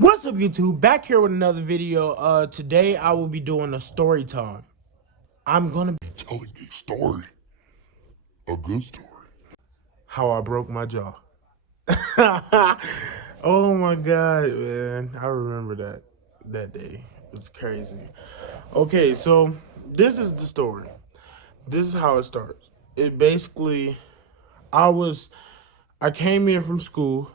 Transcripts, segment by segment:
What's up, YouTube? Back here with another video. Today I will be doing a story time. I'm gonna be telling a story, a good story. how I broke my jaw. Oh my god, man! I remember that day. It was crazy. Okay, so this is the story. This is how it starts. It basically, I came in from school.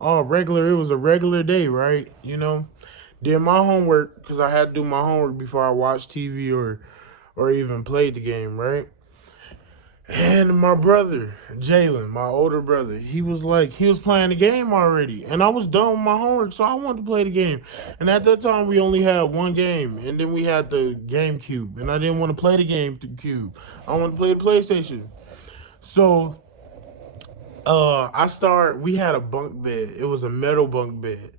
Oh, regular. It was a regular day, right? Did my homework because I had to do my homework before I watched TV or even played the game, right? And my brother, Jalen, my older brother, he was playing the game already. And I was done with my homework, so I wanted to play the game. And at that time, we only had one game. And then we had the GameCube. And I didn't want to play the GameCube. I wanted to play the PlayStation. So, we had a bunk bed. It was a metal bunk bed.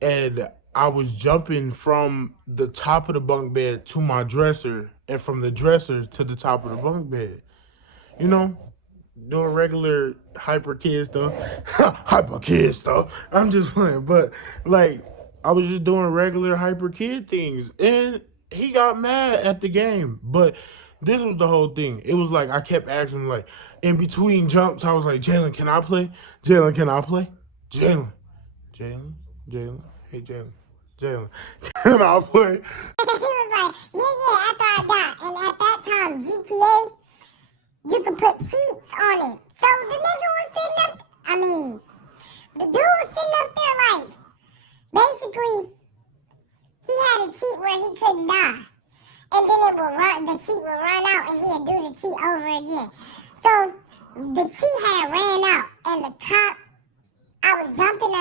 And I was jumping from the top of the bunk bed to my dresser. And from the dresser to the top of the bunk bed. You know, doing regular hyper kid stuff. Hyper kid stuff. I'm just playing. But, like, I was just doing regular hyper kid things. And he got mad at the game. But this was the whole thing. It was like I kept asking, like, in between jumps, I was like, Jalen, can I play? Jalen, can I play? Jalen. Jalen. Jalen. Hey, Jalen. Jalen. Can I play? He was like, yeah, after I got. And at that time, GTA, you could put cheats on it. So the nigga was sitting up, the dude was sitting up there like, basically, he had a cheat where he couldn't die. And then the cheat would run out and he'd do the cheat over again. So the cheat had ran out and the cop, I was jumping.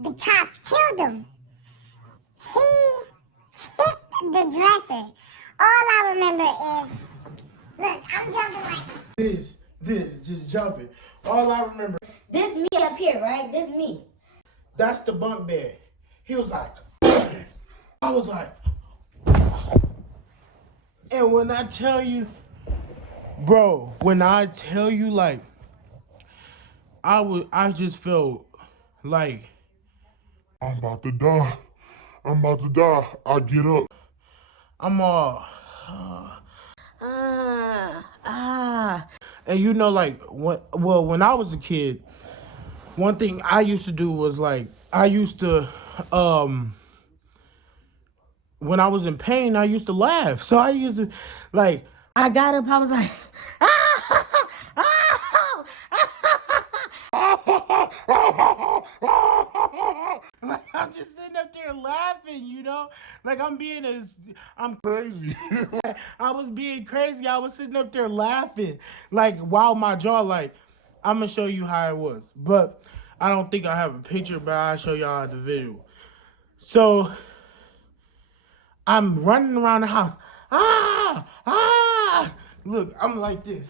The cops killed him. He hit the dresser. All I remember is, look, I'm jumping like This, just jumping. All I remember, this me up here, right? This me. that's the bunk bed. He was like, I was like, and when I tell you, bro, like, I just felt like I'm about to die. I get up. I'm all, and like, when I was a kid, one thing I used to do was like, when I was in pain, I used to laugh. So I used to, like, I got up, I was like, like, I'm just sitting up there laughing, like I'm Crazy. I was being crazy. I was sitting up there laughing, like, while my jaw, like, I'm gonna show you how it was, but I don't think I have a picture, but I'll show y'all the visual. So I'm running around the house. Look, I'm like this.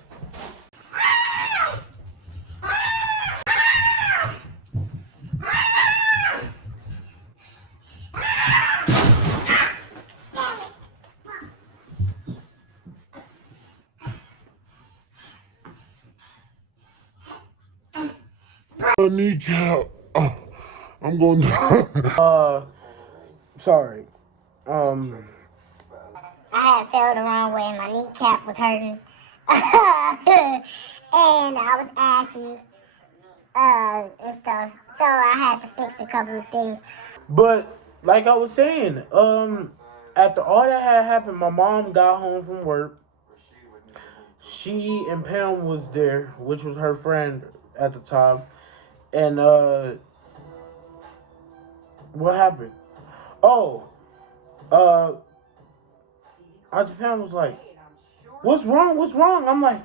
A kneecap. I'm going to Sorry. I had fell the wrong way and my kneecap was hurting. And I was ashy and stuff. So I had to fix a couple of things. But like I was saying, after all that had happened, my mom got home from work. She and Pam was there, which was her friend at the time. And what happened? Oh, Auntie Pam was like, "What's wrong? What's wrong?" I'm like,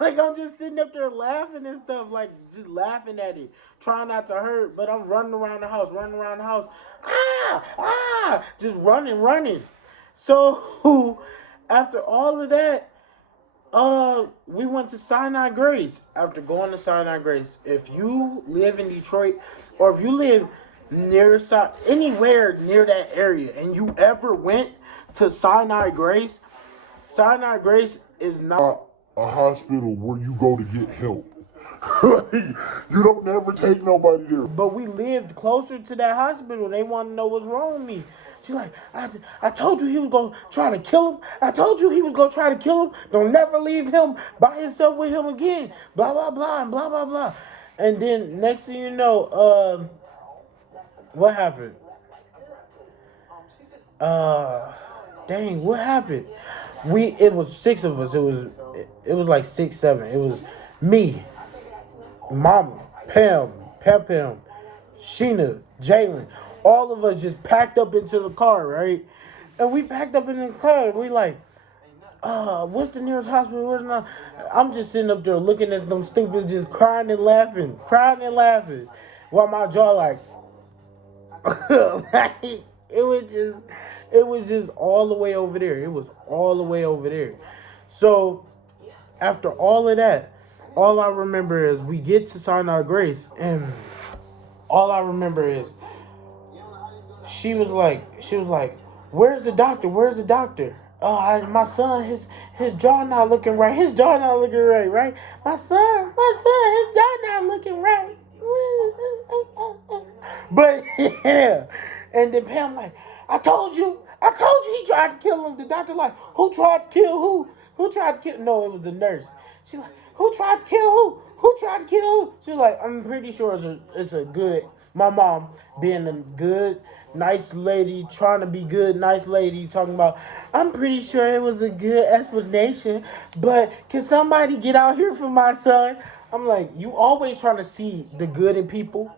like, I'm just sitting up there laughing and stuff, like, just laughing at it, trying not to hurt, but I'm running around the house, just running. So, after all of that, we went to Sinai Grace. After going to Sinai Grace, if you live in Detroit, or if you live anywhere near that area, and you ever went to Sinai Grace is not. a hospital where you go to get help. You don't never take nobody there. But we lived closer to that hospital. They want to know what's wrong with me. She's like, I told you he was going to try to kill him. I told you he was going to try to kill him. Don't never leave him by himself with him again. Blah, blah, blah, and blah, blah, blah. And then next thing you know, what happened? Dang, what happened? It was six of us. It was like 6, 7. It was me, Mama, Pam, Sheena, Jalen. All of us just packed up into the car, right? And we packed up in the car. We like, what's the nearest hospital? Where's not? I'm just sitting up there looking at them stupid, just crying and laughing, while my jaw like, like it was just all the way over there. It was all the way over there. So after all of that, all I remember is we get to sign our grace, and all I remember is she was like, "Where's the doctor? Where's the doctor?" My son, his jaw not looking right. His jaw not looking right, right? My son, his jaw not looking right. But yeah, and then Pam like, I told you he tried to kill him. The doctor like, who tried to kill who? Who tried to kill? No, it was the nurse. She like, who tried to kill who? Who tried to kill who? She was like, I'm pretty sure it's a good. My mom being a good, nice lady, trying to be good, nice lady, talking about, I'm pretty sure it was a good explanation, but can somebody get out here for my son? I'm like, you always trying to see the good in people.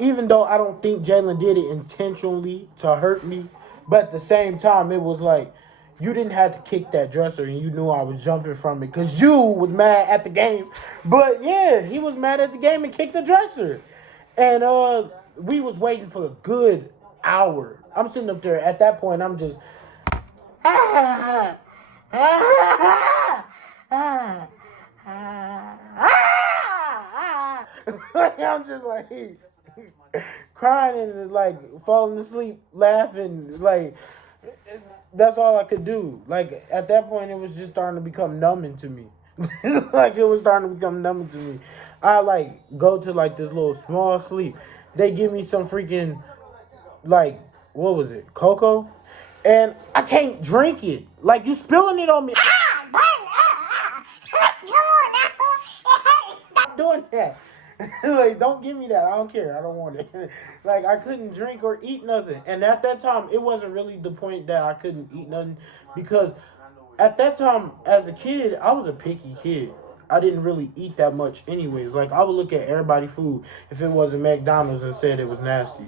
Even though I don't think Jalen did it intentionally to hurt me, but at the same time, it was like, you didn't have to kick that dresser and you knew I was jumping from it because you was mad at the game. But yeah, he was mad at the game and kicked the dresser. And we was waiting for a good hour. I'm sitting up there. At that point, I'm just I'm just like crying and like falling asleep, laughing. Like that's all I could do. Like at that point, it was just starting to become numbing to me. Like it was starting to become numbing to me. I like go to like this little small sleep. They give me some freaking like what was it, cocoa, and I can't drink it. Like you spilling it on me. Come on now. It hurts. Stop doing that. Like, don't give me that. I don't care. I don't want it. Like, I couldn't drink or eat nothing. And at that time, it wasn't really the point that I couldn't eat nothing because at that time, as a kid, I was a picky kid. I didn't really eat that much anyways. Like, I would look at everybody's food if it wasn't McDonald's and said it was nasty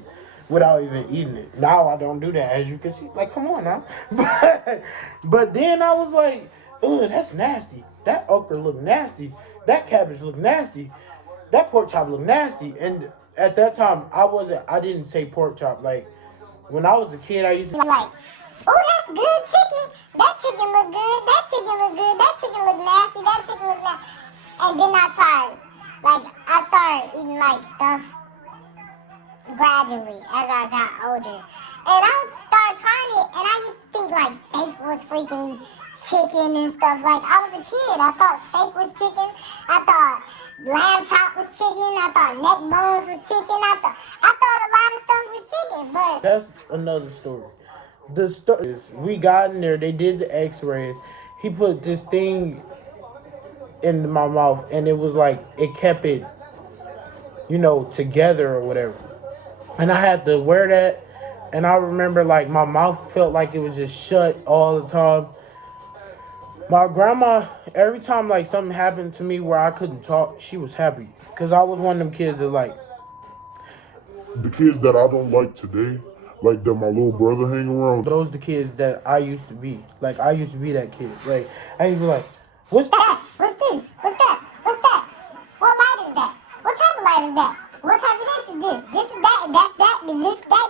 without even eating it. Now I don't do that, as you can see. Like, come on now. But then I was like, ugh, that's nasty. That okra look nasty. That cabbage look nasty. That pork chop looked nasty. And at that time, I didn't say pork chop. Like, when I was a kid, I used to Like, oh, that's good chicken. That chicken look good. That chicken look good. That chicken look nasty. That chicken look nasty. And then I tried. Like, I started eating, like, stuff gradually as I got older. And I would start trying it, and I used to think, like, steak was freaking chicken and stuff. Like, I was a kid. I thought steak was chicken. I thought lamb chop was chicken. I thought neck bones was chicken. I thought a lot of stuff was chicken, but that's another story. The story is, we got in there, they did the x-rays. He put this thing in my mouth, and it was like, it kept it, together or whatever. And I had to wear that, and I remember, like, my mouth felt like it was just shut all the time. My grandma, every time, like, something happened to me where I couldn't talk, she was happy. Because I was one of them kids that, like, The kids that I don't like today, like that my little brother hang around. those the kids that I used to be. Like, I used to be that kid. Like, I used to be like, what's that? what's this? What's that? What's that? What light is that? What type of light is that? What type of this is this? This is that, that's that, and this, that.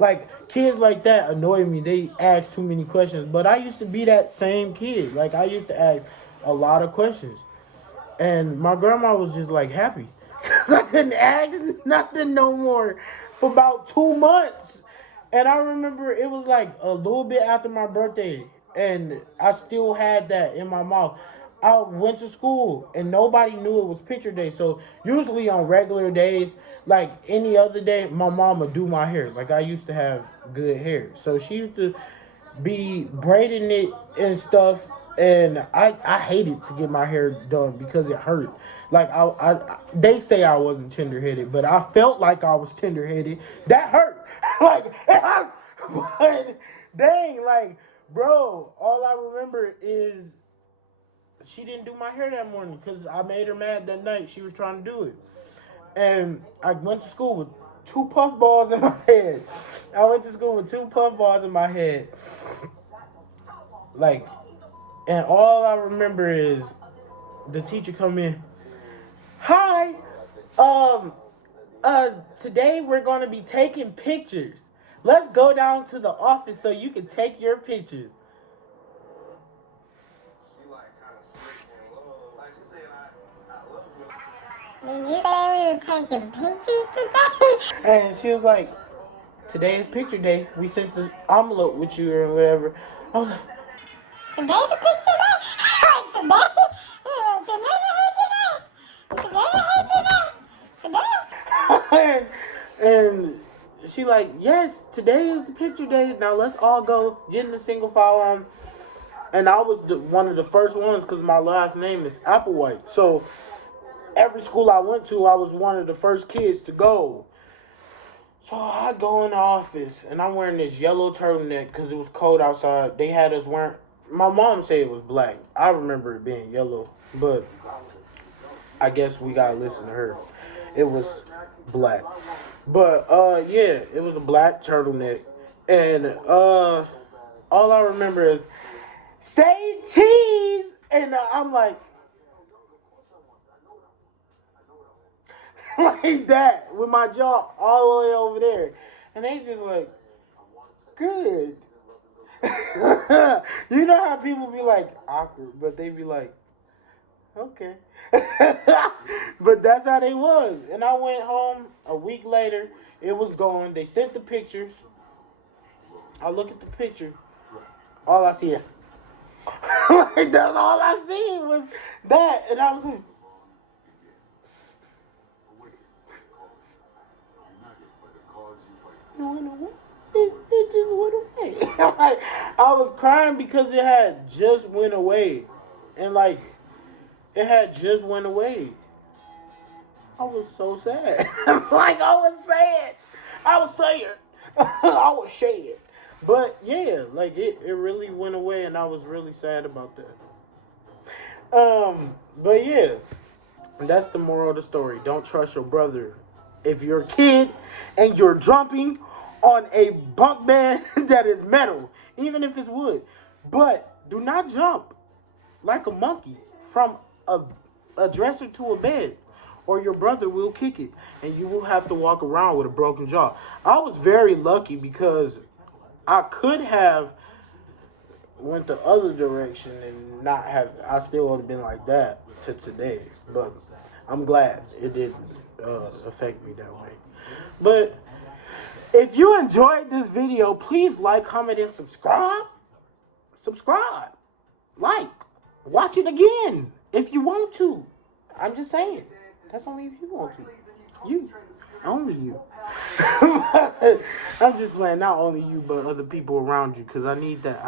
Like, kids like that annoy me. They ask too many questions. But I used to be that same kid. Like, I used to ask a lot of questions. And my grandma was just, like, happy. Because I couldn't ask nothing no more for about 2 months. And I remember it was, like, a little bit after my birthday. and I still had that in my mouth. I went to school and nobody knew it was picture day. So usually on regular days, like any other day, my mom would do my hair. Like I used to have good hair. So she used to be braiding it and stuff, and I hated to get my hair done because it hurt. Like they say I wasn't tender headed, but I felt like I was tender headed. That hurt. Like it hurt. But dang, like bro, all I remember is she didn't do my hair that morning because I made her mad that night. She was trying to do it. And I went to school with two puff balls in my head. I went to school with two puff balls in my head. Like, and all I remember is the teacher come in. Hi, today we're going to be taking pictures. Let's go down to the office so you can take your pictures. Did you say we were taking pictures today? And she was like, today is picture day. We sent the envelope with you or whatever. I was like, Today the picture day? Like today? Today the picture day? Today? and she like, yes, today is the picture day. Now let's all go get in the single file line. And I was one of the first ones because my last name is Applewhite. So every school I went to, I was one of the first kids to go. So I go in the office and I'm wearing this yellow turtleneck because it was cold outside. They had us wearing. My mom said it was black. I remember it being yellow, but I guess we gotta listen to her. It was black, but yeah, it was a black turtleneck, and all I remember is say cheese, and I'm like like that with my jaw all the way over there, and they just like good. You know how people be like awkward, but they be like, okay. But that's how they was. And I went home a week later. It was gone. They sent the pictures. I look at the picture. All I see, like that's all I seen was that, and I was like, it went away. It just went away. Like, I was crying because it had just went away. And like it had just went away. I was so sad. Like I was sad. I was sad. I was sad. But yeah, like it really went away and I was really sad about that. But yeah, that's the moral of the story. Don't trust your brother. If you're a kid and you're jumping on a bunk bed that is metal, even if it's wood, but do not jump like a monkey from a dresser to a bed, or your brother will kick it and you will have to walk around with a broken jaw. I was very lucky because I could have went the other direction and not have, I still would have been like that to today, but I'm glad it didn't affect me that way. But if you enjoyed this video, please like, comment, and subscribe. Like, watch it again if you want to. I'm just saying. That's only if you want to. You. Only you. I'm just playing. Not only you, but other people around you. Because I need that.